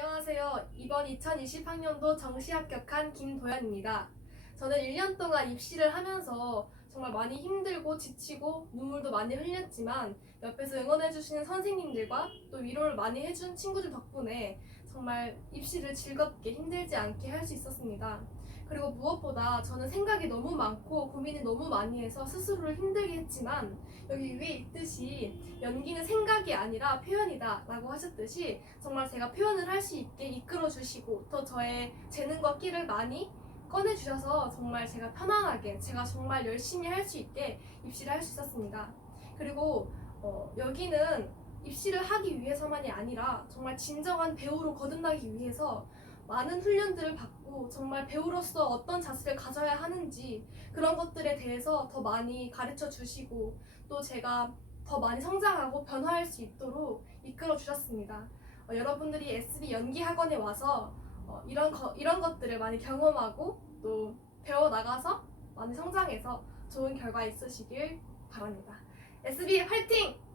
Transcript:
안녕하세요. 이번 2020학년도 정시 합격한 김도연입니다. 저는 1년 동안 입시를 하면서 정말 많이 힘들고 지치고 눈물도 많이 흘렸지만 옆에서 응원해주시는 선생님들과 또 위로를 많이 해준 친구들 덕분에 정말 입시를 즐겁게 힘들지 않게 할 수 있었습니다. 그리고 무엇보다 저는 생각이 너무 많고 고민을 너무 많이 해서 스스로를 힘들게 했지만 여기 위에 있듯이 연기는 생각이 아니라 표현이다 라고 하셨듯이 정말 제가 표현을 할 수 있게 이끌어 주시고 또 저의 재능과 끼를 많이 꺼내 주셔서 정말 제가 편안하게 제가 정말 열심히 할 수 있게 입시를 할 수 있었습니다. 그리고 어, 여기는 입시를 하기 위해서만이 아니라 정말 진정한 배우로 거듭나기 위해서 많은 훈련들을 받고 정말 배우로서 어떤 자세를 가져야 하는지 그런 것들에 대해서 더 많이 가르쳐 주시고 또 제가 더 많이 성장하고 변화할 수 있도록 이끌어 주셨습니다. 어, 여러분들이 SB 연기 학원에 와서 어, 이런 거, 이런 것들을 많이 경험하고 또 배워 나가서 많이 성장해서 좋은 결과 있으시길 바랍니다. SB 화이팅!